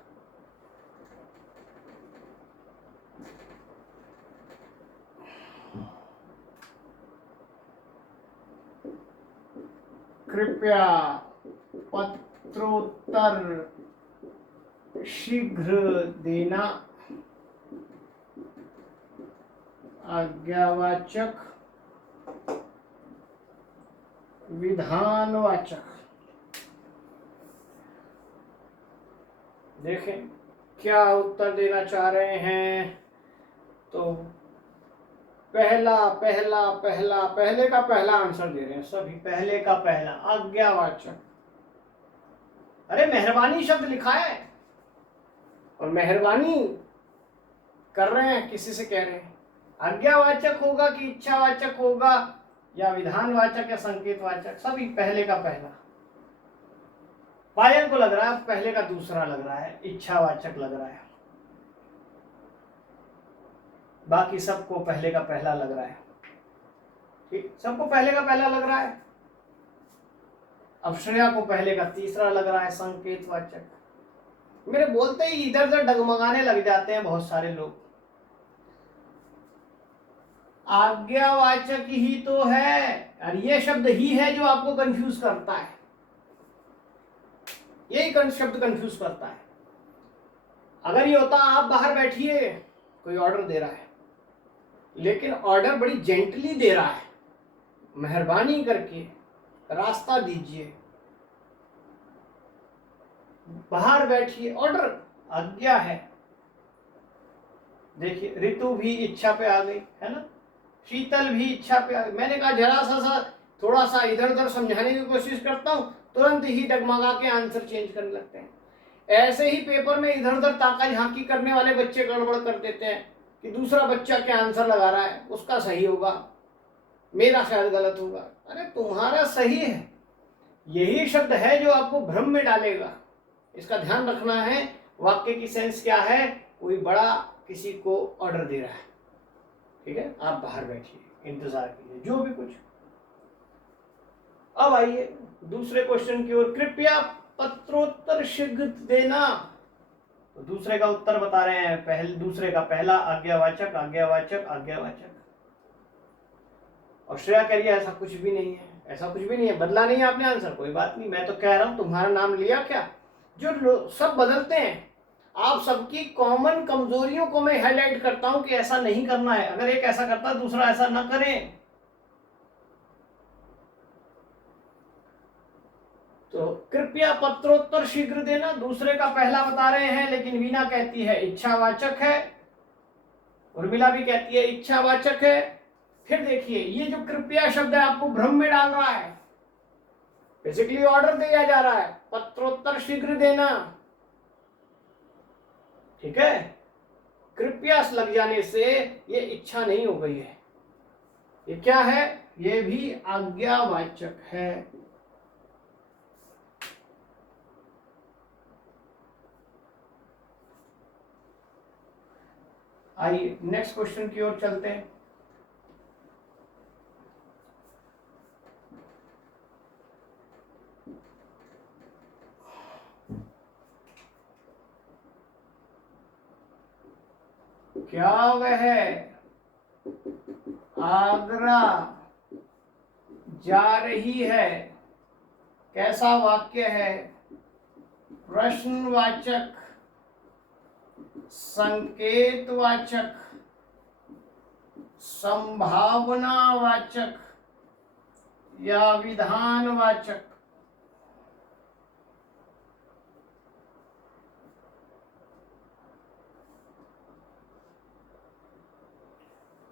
कृपया पत्रोत्तर शीघ्र देना। आज्ञावाचक, विधानवाचक। देखें क्या उत्तर देना चाह रहे हैं। तो पहला पहला पहला पहले का पहला आंसर दे रहे हैं सभी, पहले का पहला आज्ञावाचक। अरे मेहरबानी शब्द लिखा है, और मेहरबानी कर रहे हैं, किसी से कह रहे हैं। आज्ञावाचक होगा कि इच्छावाचक होगा, या विधानवाचक या संकेतवाचक, सभी पहले का पहला। पायल को लग रहा है पहले का दूसरा लग रहा है, इच्छावाचक लग रहा है, बाकी सबको पहले का पहला लग रहा है। ठीक, सबको पहले का पहला लग रहा है। अब श्रेया को पहले का तीसरा लग रहा है, संकेतवाचक। मेरे बोलते ही इधर उधर डगमगाने लग जाते हैं बहुत सारे लोग। आज्ञावाचक ही तो है, और ये शब्द ही है जो आपको कंफ्यूज करता है। यही शब्द कंफ्यूज करता है। अगर ये होता आप बाहर बैठिए, कोई ऑर्डर दे रहा है, लेकिन ऑर्डर बड़ी जेंटली दे रहा है, मेहरबानी करके रास्ता दीजिए, बाहर बैठिए, ऑर्डर, आज्ञा है। देखिए ऋतु भी इच्छा पे आ गई है ना, शीतल भी इच्छा पे आ गई। मैंने कहा जरा सा थोड़ा सा इधर उधर समझाने की कोशिश करता हूं, तुरंत ही डगमगा के आंसर चेंज करने लगते हैं। ऐसे ही पेपर में इधर उधर ताका झांकी करने वाले बच्चे गड़बड़ कर देते हैं कि दूसरा बच्चा क्या आंसर लगा रहा है, उसका सही होगा, मेरा शायद गलत होगा। अरे तुम्हारा सही है, यही शब्द है जो आपको भ्रम में डालेगा। इसका ध्यान रखना है। वाक्य की सेंस क्या है, कोई बड़ा किसी को ऑर्डर दे रहा है, ठीक है, आप बाहर बैठिए, इंतजार कीजिए, जो भी कुछ। अब आइए दूसरे क्वेश्चन की ओर। कृपया पत्रोत्तर शीघ्र देना। तो दूसरे का उत्तर बता रहे हैं, पहले दूसरे का पहला आज्ञावाचक, आज्ञावाचक, आज्ञावाचक। और श्रेया कह रही है ऐसा कुछ भी नहीं है, ऐसा कुछ भी नहीं है, बदला नहीं आपने आंसर, कोई बात नहीं। मैं तो कह रहा हूं तुम्हारा नाम लिया क्या। जो सब बदलते हैं, आप सबकी कॉमन कमजोरियों को मैं हाईलाइट करता हूं कि ऐसा नहीं करना है। अगर एक ऐसा करता है दूसरा ऐसा ना करें। तो कृपया पत्रोत्तर शीघ्र देना, दूसरे का पहला बता रहे हैं, लेकिन वीना कहती है इच्छावाचक है, उर्मिला भी कहती है इच्छावाचक है। फिर देखिए ये जो कृपया शब्द है आपको भ्रम में डाल रहा है। बेसिकली ऑर्डर दिया जा रहा है, पत्रोत्तर शीघ्र देना, ठीक है। कृपया लग जाने से ये इच्छा नहीं हो गई है, ये क्या है, ये भी आज्ञावाचक है। आइए नेक्स्ट क्वेश्चन की ओर चलते हैं। क्या वह आगरा जा रही है, कैसा वाक्य है, प्रश्नवाचक, संकेतवाचक, संभावनावाचक या विधानवाचक।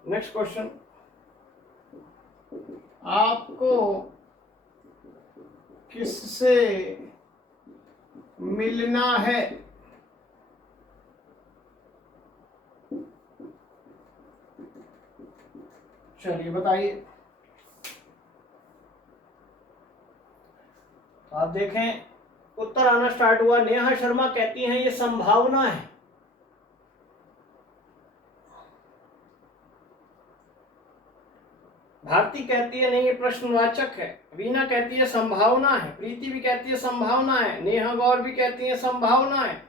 नेक्स्ट क्वेश्चन, आपको किससे मिलना है। चलिए बताइए। तो आप देखें उत्तर आना स्टार्ट हुआ। नेहा शर्मा कहती हैं ये संभावना है। भारती कहती है नहीं ये प्रश्नवाचक है। वीना कहती है संभावना है। प्रीति भी कहती है संभावना है। नेहा गौर भी कहती है संभावना है।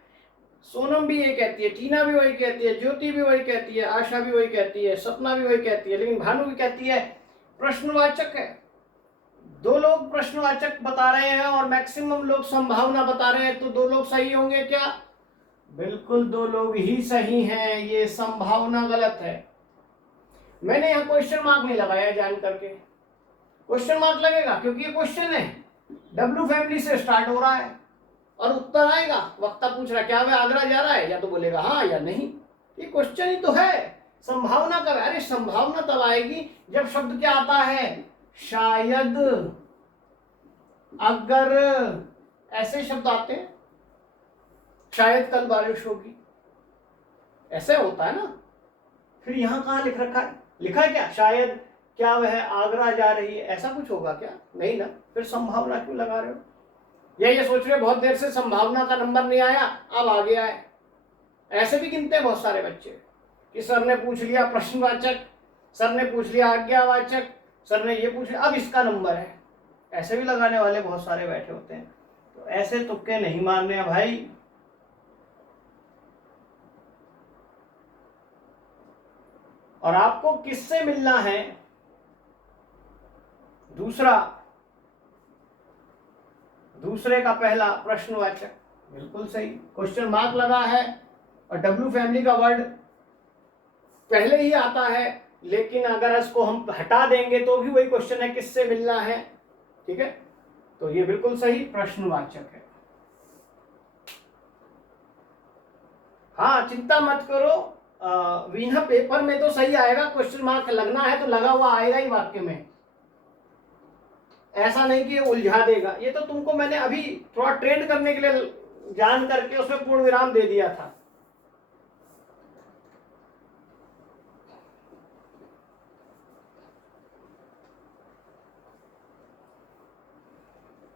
सोनम भी ये कहती है। टीना भी वही कहती है। ज्योति भी वही कहती है। आशा भी वही कहती है। सपना भी वही कहती है। लेकिन भानु भी कहती है प्रश्नवाचक है। दो लोग प्रश्नवाचक बता रहे हैं और मैक्सिमम लोग संभावना बता रहे हैं, तो दो लोग सही होंगे क्या? बिल्कुल दो लोग ही सही हैं। ये संभावना गलत है। मैंने यहाँ क्वेश्चन मार्क नहीं लगाया जान करके। क्वेश्चन मार्क लगेगा क्योंकि ये क्वेश्चन है। डब्ल्यू फैमिली से स्टार्ट हो रहा है और उत्तर आएगा। वक्ता पूछ रहा है क्या वह आगरा जा रहा है, या तो बोलेगा हाँ या नहीं। ये क्वेश्चन ही तो है। संभावना कब? अरे संभावना तब आएगी जब शब्द क्या आता है, शायद, अगर, ऐसे शब्द आते हैं। शायद कल बारिश होगी, ऐसे होता है ना। फिर यहां कहां लिख रखा है? लिखा है क्या शायद क्या वह आगरा जा रही है, ऐसा कुछ होगा क्या? नहीं ना। फिर संभावना क्यों लगा रहे हो? या ये सोच रहे बहुत देर से संभावना का नंबर नहीं आया, अब आ गया है। ऐसे भी गिनते हैं बहुत सारे बच्चे कि सर ने पूछ लिया प्रश्नवाचक, सर ने पूछ लिया आज्ञावाचक, सर ने ये पूछ लिया अब इसका नंबर है। ऐसे भी लगाने वाले बहुत सारे बैठे होते हैं। तो ऐसे तुक्के नहीं मारने हैं भाई। और आपको किससे मिलना है? दूसरे का पहला प्रश्नवाचक, बिल्कुल सही। क्वेश्चन मार्क लगा है और डब्ल्यू फैमिली का वर्ड पहले ही आता है, लेकिन अगर इसको हम हटा देंगे तो भी वही क्वेश्चन है किससे मिलना है। ठीक है, तो ये बिल्कुल सही प्रश्नवाचक है। हाँ चिंता मत करो वीना, पेपर में तो सही आएगा। क्वेश्चन मार्क लगना है तो लगा हुआ आएगा ही वाक्य में, ऐसा नहीं कि उलझा देगा। ये तो तुमको मैंने अभी थोड़ा ट्रेंड करने के लिए जान करके उसमें पूर्ण विराम दे दिया था।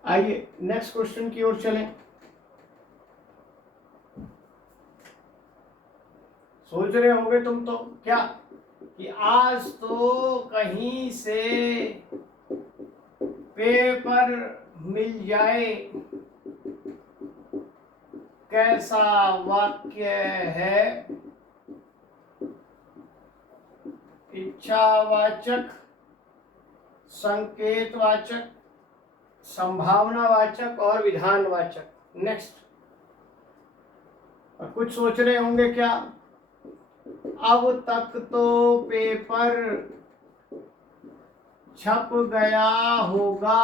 आइए नेक्स्ट क्वेश्चन की ओर चलें। सोच रहे होंगे तुम तो क्या कि आज तो कहीं से पेपर मिल जाए। कैसा वाक्य है? इच्छावाचक, संकेतवाचक, संभावनावाचक और विधानवाचक। नेक्स्ट। और कुछ सोच रहे होंगे क्या अब तक तो पेपर छप गया होगा,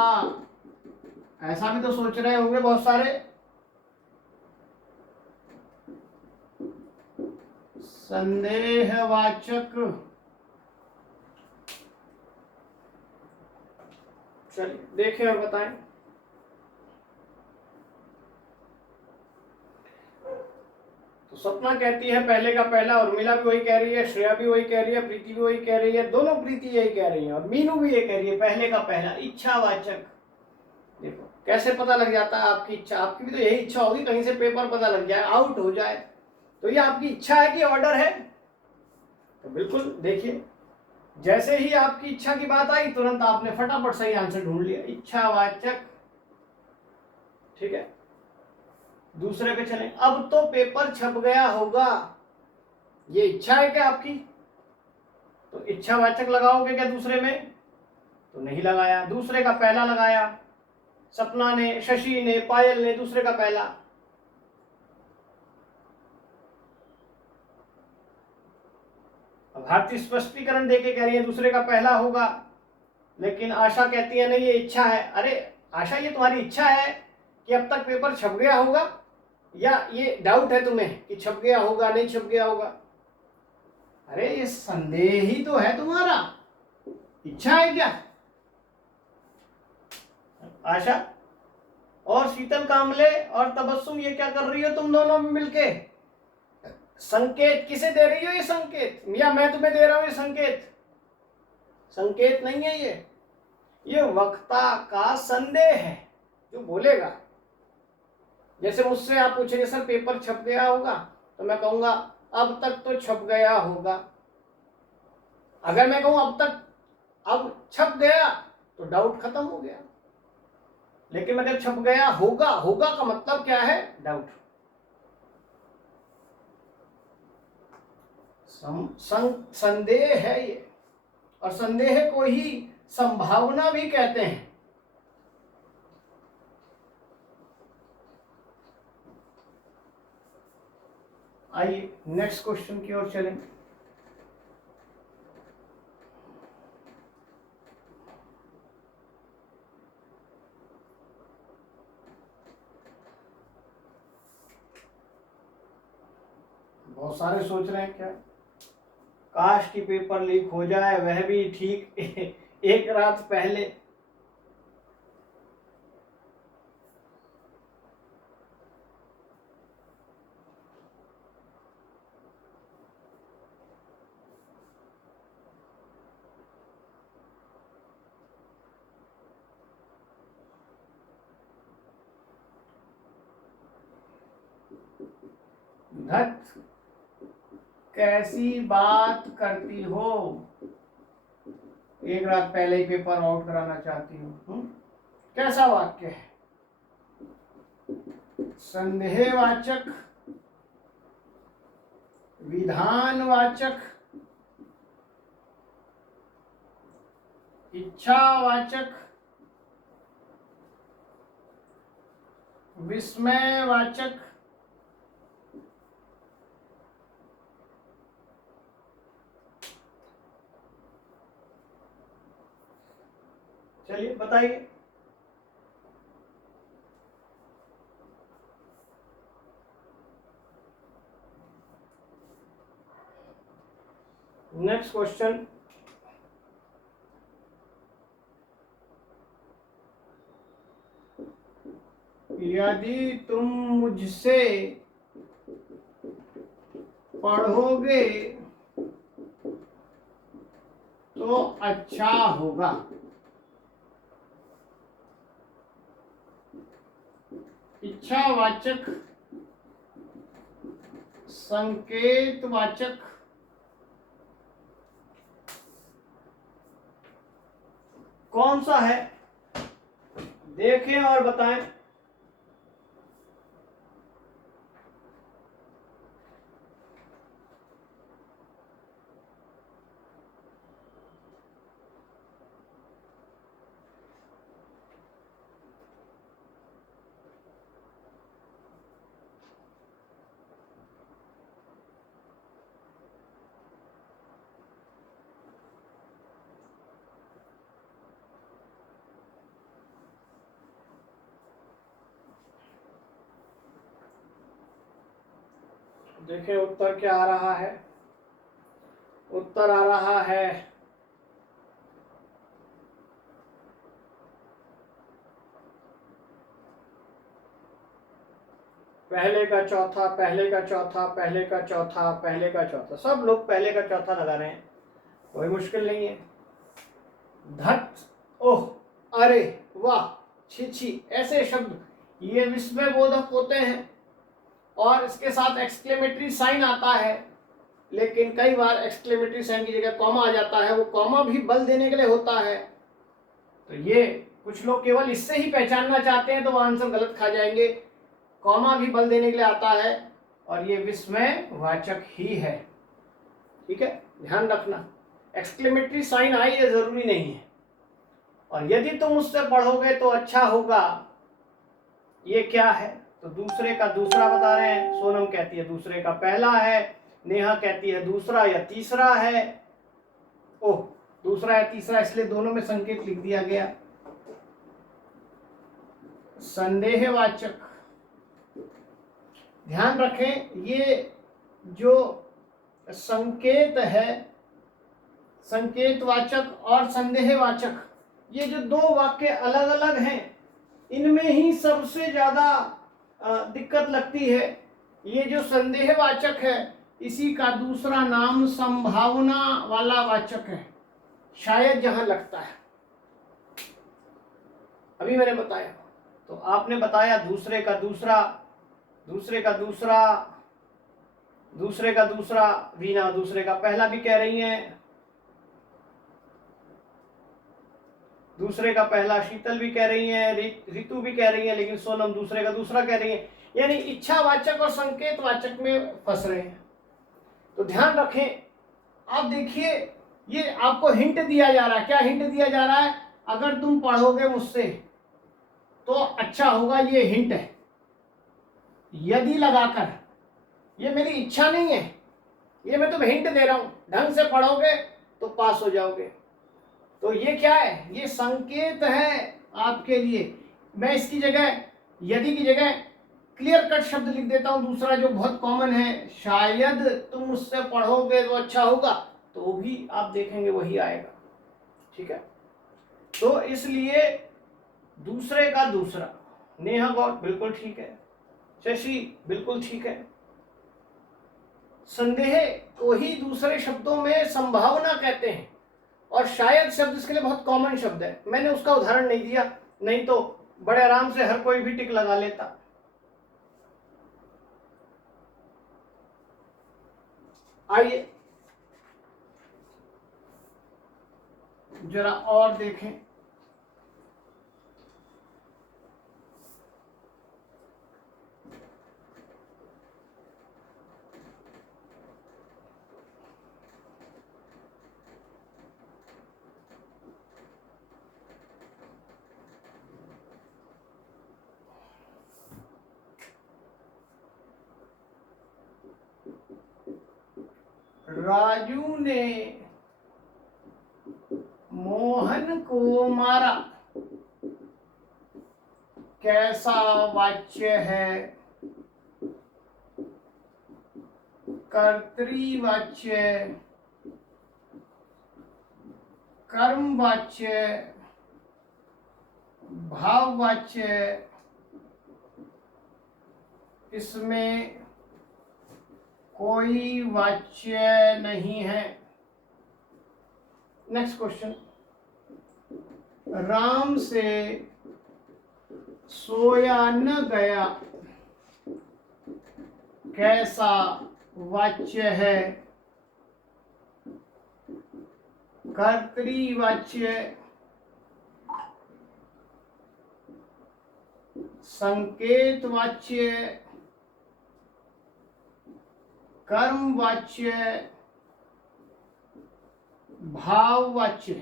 ऐसा भी तो सोच रहे होंगे बहुत सारे। संदेहवाचक, चलिए देखें और बताएं। तो सपना कहती है पहले का पहला, उर्मिला भी वही कह रही है, श्रेया भी वही कह रही है, प्रीति भी वही कह रही है, दोनों प्रीति यही कह रही है और मीनू भी ये कह रही है पहले का पहला। इच्छावाचक, देखो कैसे पता लग जाता है आपकी इच्छा। आपकी भी तो यही इच्छा होगी कहीं से पेपर पता लग जाए, आउट हो जाए, तो ये आपकी इच्छा है कि ऑर्डर है? तो बिल्कुल देखिए, जैसे ही आपकी इच्छा की बात आई तुरंत आपने फटाफट सही आंसर ढूंढ लिया, इच्छावाचक। ठीक है, दूसरे पे चलें। अब तो पेपर छप गया होगा, ये इच्छा है क्या आपकी? तो इच्छावाचक लगाओगे क्या दूसरे में? तो नहीं लगाया, दूसरे का पहला लगाया। सपना ने, शशि ने, पायल ने दूसरे का पहला। भारतीय स्पष्टीकरण देके कह रही है दूसरे का पहला होगा, लेकिन आशा कहती है नहीं ये इच्छा है। अरे आशा, ये तुम्हारी इच्छा है कि अब तक पेपर छप गया होगा, या ये डाउट है तुम्हें कि छप गया होगा नहीं छप गया होगा? अरे ये संदेह ही तो है तुम्हारा, इच्छा है क्या आशा? और शीतल कामले और तबस्सुम ये क्या कर रही हो तुम दोनों में मिलके? संकेत किसे दे रही हो? ये संकेत या मैं तुम्हें दे रहा हूं ये संकेत? संकेत नहीं है ये वक्ता का संदेह है जो बोलेगा। जैसे मुझसे आप पूछेंगे सर पेपर छप गया होगा, तो मैं कहूंगा अब तक तो छप गया होगा। अगर मैं कहूं अब छप गया तो डाउट खत्म हो गया। लेकिन अगर छप गया होगा, होगा का मतलब क्या है? डाउट। संदेह है ये, और संदेह को ही संभावना भी कहते हैं। आइए नेक्स्ट क्वेश्चन की ओर चलें। बहुत सारे सोच रहे हैं क्या काश की पेपर लीक हो जाए, वह भी ठीक एक रात पहले। धत कैसी बात करती हो, एक रात पहले ही पेपर आउट कराना चाहती हो। कैसा वाक्य है? संदेहवाचक, विधानवाचक, इच्छावाचक, विस्मयवाचक, चलिए बताइए। नेक्स्ट क्वेश्चन, यदि तुम मुझसे पढ़ोगे तो अच्छा होगा। इच्छावाचक, संकेतवाचक, कौन सा है? देखें और बताएं। देखिए उत्तर क्या आ रहा है। उत्तर आ रहा है पहले का चौथा, पहले का चौथा, पहले का चौथा, पहले का चौथा। सब लोग पहले का चौथा लगा रहे हैं, कोई मुश्किल नहीं है। धत, ओह, अरे, वाह, छी छी, ऐसे शब्द ये विस्मय बोधक होते हैं और इसके साथ एक्सक्लेमेटरी साइन आता है। लेकिन कई बार एक्सक्लेमेटरी साइन की जगह कॉमा आ जाता है, वो कॉमा भी बल देने के लिए होता है। तो ये कुछ लोग केवल इससे ही पहचानना चाहते हैं तो वो आंसर गलत खा जाएंगे। कॉमा भी बल देने के लिए आता है और ये विस्मय वाचक ही है। ठीक है, ध्यान रखना, एक्सक्लेमेटरी साइन आए ये जरूरी नहीं है। और यदि तुम उससे पढ़ोगे तो अच्छा होगा, ये क्या है? तो दूसरे का दूसरा बता रहे हैं। सोनम कहती है दूसरे का पहला है, नेहा कहती है दूसरा या तीसरा है। ओह, दूसरा या तीसरा, इसलिए दोनों में संकेत लिख दिया गया। संदेहवाचक, ध्यान रखें ये जो संकेत है, संकेतवाचक और संदेहवाचक, ये जो दो वाक्य अलग अलग हैं, इनमें ही सबसे ज्यादा दिक्कत लगती है। ये जो संदेहवाचक है इसी का दूसरा नाम संभावना वाला वाचक है। शायद जहां लगता है, अभी मैंने बताया। तो आपने बताया दूसरे का दूसरा, दूसरे का दूसरा, दूसरे का दूसरा, वीणा दूसरे का पहला भी कह रही हैं, दूसरे का पहला शीतल भी कह रही हैं, ऋतु भी कह रही हैं, लेकिन सोनम दूसरे का दूसरा कह रही हैं। यानी इच्छावाचक और संकेतवाचक में फंस रहे हैं। तो ध्यान रखें, आप देखिए ये आपको हिंट दिया जा रहा है। क्या हिंट दिया जा रहा है? अगर तुम पढ़ोगे मुझसे तो अच्छा होगा, ये हिंट है। यदि लगाकर, ये मेरी इच्छा नहीं है, ये मैं तुम्हें हिंट दे रहा हूं, ढंग से पढ़ोगे तो पास हो जाओगे। तो ये क्या है? ये संकेत है आपके लिए। मैं इसकी जगह, यदि की जगह क्लियर कट शब्द लिख देता हूं दूसरा, जो बहुत कॉमन है, शायद तुम मुझसे पढ़ोगे तो अच्छा होगा, तो भी आप देखेंगे वही आएगा। ठीक है, तो इसलिए दूसरे का दूसरा, नेहा गौर बिल्कुल ठीक है, शशि बिल्कुल ठीक है। संदेह को ही दूसरे शब्दों में संभावना कहते हैं, और शायद शब्द इसके लिए बहुत कॉमन शब्द है। मैंने उसका उदाहरण नहीं दिया, नहीं तो बड़े आराम से हर कोई भी टिक लगा लेता। आइए जरा और देखें। राजू ने मोहन को मारा, कैसा वाच्य है? कर्तृवाच्य, कर्मवाच्य, भाववाच्य, इसमें कोई वाच्य नहीं है। नेक्स्ट क्वेश्चन, राम से सोया न गया, कैसा वाच्य है? कर्तृवाच्य, संकेतवाच्य, कर्मवाच्य, भाववाच्य।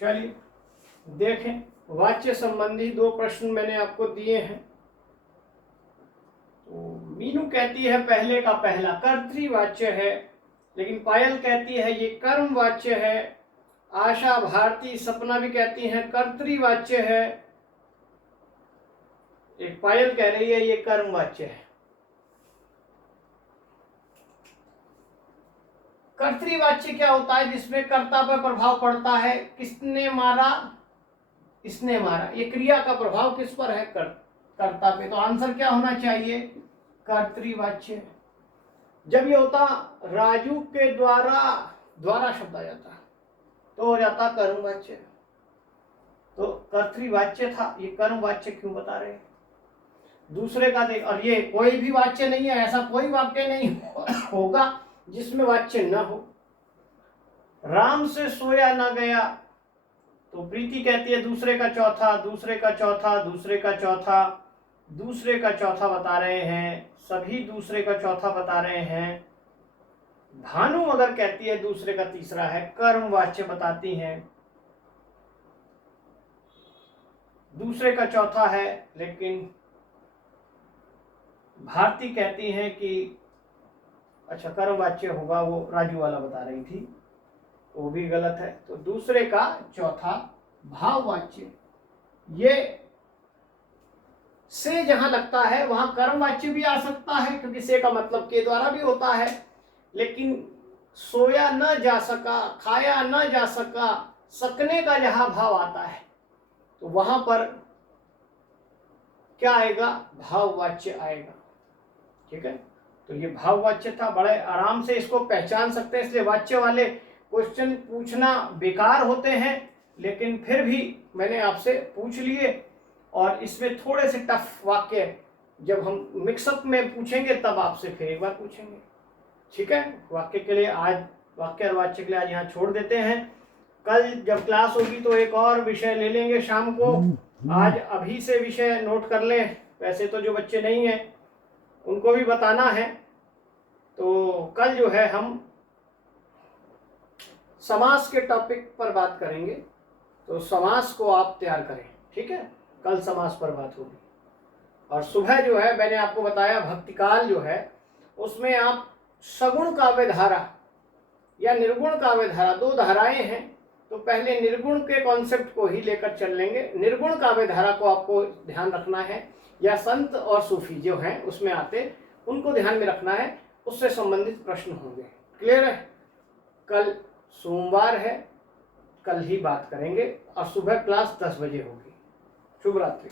चलिए देखें, वाच्य संबंधी दो प्रश्न मैंने आपको दिए हैं। तो मीनू कहती है पहले का पहला कर्तृवाच्य है, लेकिन पायल कहती है ये कर्मवाच्य है। आशा, भारती, सपना भी कहती हैं कर्तृवाच्य है। एक पायल कह रही है ये कर्मवाच्य है। कर्तृवाच्य क्या होता है? जिसमें कर्ता पर प्रभाव पड़ता है। किसने मारा? इसने मारा। ये क्रिया का प्रभाव किस पर है? कर्ता पे। तो आंसर क्या होना चाहिए? कर्तृवाच्य। जब ये होता राजू के द्वारा, द्वारा शब्द आ जाता तो हो जाता कर्मवाच्य। तो कर्तृवाच्य था, ये कर्मवाच्य क्यों बता रहे हैं? दूसरे का देख, और ये कोई भी वाच्य नहीं है, ऐसा कोई वाक्य नहीं होगा जिसमें वाच्य न हो। राम से सोया न गया, तो प्रीति कहती है दूसरे का चौथा, दूसरे का चौथा, दूसरे का चौथा, दूसरे का चौथा बता रहे हैं, सभी दूसरे का चौथा बता रहे हैं। भानु अगर कहती है दूसरे का तीसरा है, कर्मवाच्य बताती हैं। दूसरे का चौथा है, लेकिन भारती कहती हैं कि अच्छा कर्मवाच्य होगा, वो राजू वाला बता रही थी, वो भी गलत है। तो दूसरे का चौथा भाववाच्य। ये से जहां लगता है वहां कर्मवाच्य भी आ सकता है, क्योंकि से का मतलब के द्वारा भी होता है। लेकिन सोया न जा सका, खाया न जा सका, सकने का जहां भाव आता है तो वहां पर क्या आएगा? भाववाच्य आएगा। ठीक है। तो ये भाववाच्य था, बड़े आराम से इसको पहचान सकते हैं, इसलिए वाच्य वाले क्वेश्चन पूछना बेकार होते हैं, लेकिन फिर भी मैंने आपसे पूछ लिए। और इसमें थोड़े से टफ वाक्य जब हम मिक्सअप में पूछेंगे तब आपसे फिर एक बार पूछेंगे, ठीक है। वाक्य के लिए आज, वाक्य और वाच्य के लिए आज यहाँ छोड़ देते हैं। कल जब क्लास होगी तो एक और विषय ले लेंगे शाम को। आज अभी से विषय नोट कर लें, वैसे तो जो बच्चे नहीं हैं उनको भी बताना है। तो कल जो है हम समास के टॉपिक पर बात करेंगे, तो समास को आप तैयार करें, ठीक है। कल समास पर बात होगी। और सुबह जो है मैंने आपको बताया भक्तिकाल जो है उसमें आप सगुण काव्य धारा या निर्गुण काव्य धारा, दो धाराएं हैं, तो पहले निर्गुण के कॉन्सेप्ट को ही लेकर चल लेंगे। निर्गुण काव्य धारा को आपको ध्यान रखना है, या संत और सूफी जो हैं उसमें आते, उनको ध्यान में रखना है, उससे संबंधित प्रश्न होंगे। क्लियर है। कल सोमवार है, कल ही बात करेंगे, और सुबह क्लास 10 बजे होगी। शुभ रात्रि।